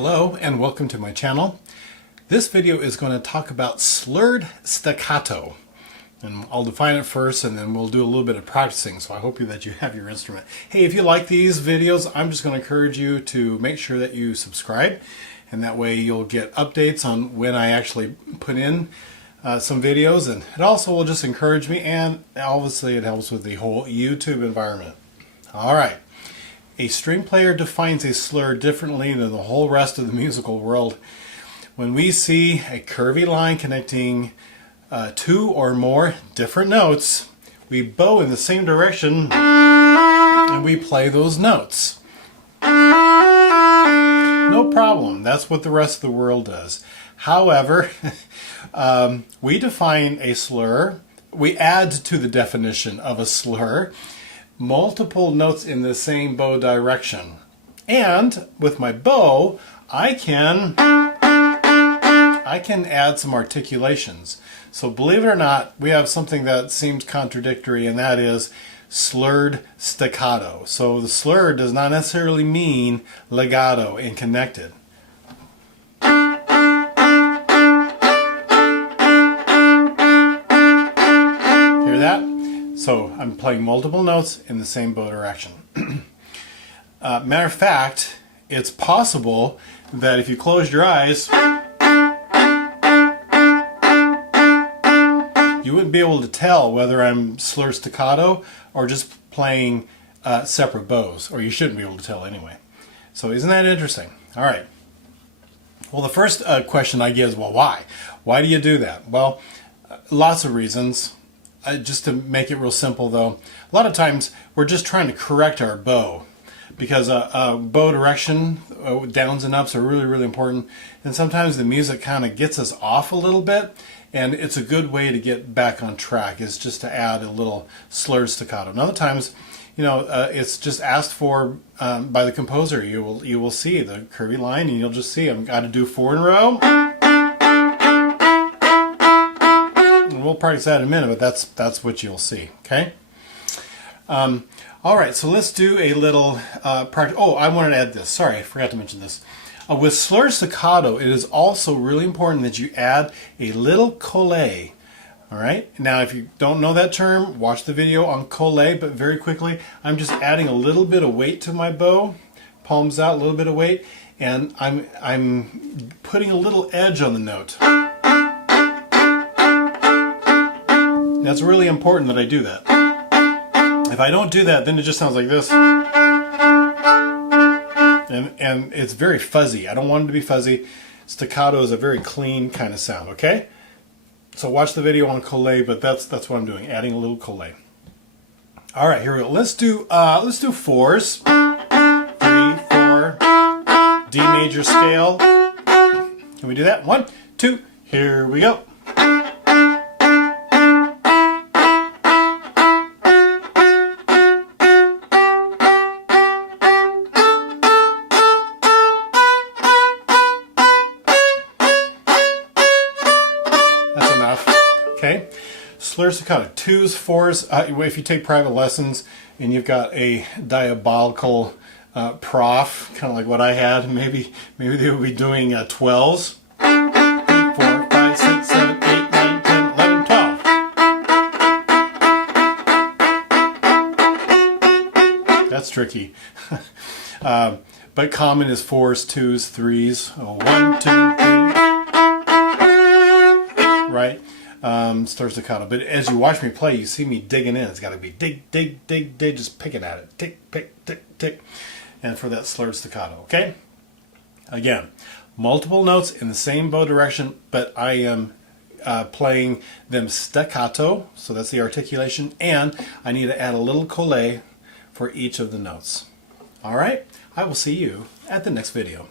Hello and welcome to my channel. This video is going to talk about slurred staccato. And I'll define it first and then we'll do a little bit of practicing, so I hope that you have your instrument. Hey, if you like these videos, I'm just going to encourage you to make sure that you subscribe, and that way you'll get updates on when I actually put in some videos, and it also will just encourage me, and obviously it helps with the whole YouTube environment. Alright, a string player defines a slur differently than the whole rest of the musical world. When we see a curvy line connecting two or more different notes, we bow in the same direction and we play those notes. No problem, that's what the rest of the world does. However, we define a slur, we add to the definition of a slur multiple notes in the same bow direction. And with my bow, I can add some articulations. So believe it or not, we have something that seems contradictory, and that is slurred staccato. So the slur does not necessarily mean legato and connected. So I'm playing multiple notes in the same bow direction. Matter of fact, it's possible that if you closed your eyes, you wouldn't be able to tell whether I'm slurred staccato or just playing separate bows, or you shouldn't be able to tell anyway. So isn't that interesting? All right. Well, the first question I get is, well, why? Why do you do that? Well, lots of reasons. Just to make it real simple though, a lot of times we're just trying to correct our bow, because bow direction, downs and ups are really important, and sometimes the music kind of gets us off a little bit, and it's a good way to get back on track is just to add a little slurred staccato. And other times, you know, it's just asked for by the composer. You will see the curvy line and you'll just see I've got to do 4 in a row. We'll practice that in a minute, but that's what you'll see. Okay. All right, so let's do a little practice. Oh, I wanted to add this. Sorry, I forgot to mention this. With slurred staccato, it is also really important that you add a little collé. All right. Now, if you don't know that term, watch the video on collé. But very quickly, I'm just adding a little bit of weight to my bow, palms out, a little bit of weight, and I'm putting a little edge on the note. That's really important that I do that. If I don't do that, then it just sounds like this. And it's very fuzzy. I don't want it to be fuzzy. Staccato is a very clean kind of sound, okay? So watch the video on collé, but that's what I'm doing, adding a little collé. All right, here we go. Let's do 4s. 3, 4, D major scale. Can we do that? 1, 2, here we go. Okay, slurred staccato, 2s, 4s. If you take private lessons and you've got a diabolical prof, kind of like what I had, maybe they would be doing 12s. 3, 4, 5, 6, 7, 8, 9, 10, 11, 12. That's tricky. But common is 4s, 2s, 3s. 1, 2, 3. Right? Slurred staccato. But as you watch me play, you see me digging in. It's got to be dig, dig, dig, dig, just picking at it. Tick, pick, tick, tick. And for that slurred staccato, okay? Again, multiple notes in the same bow direction, but I am playing them staccato, so that's the articulation, and I need to add a little collé for each of the notes. All right? I will see you at the next video.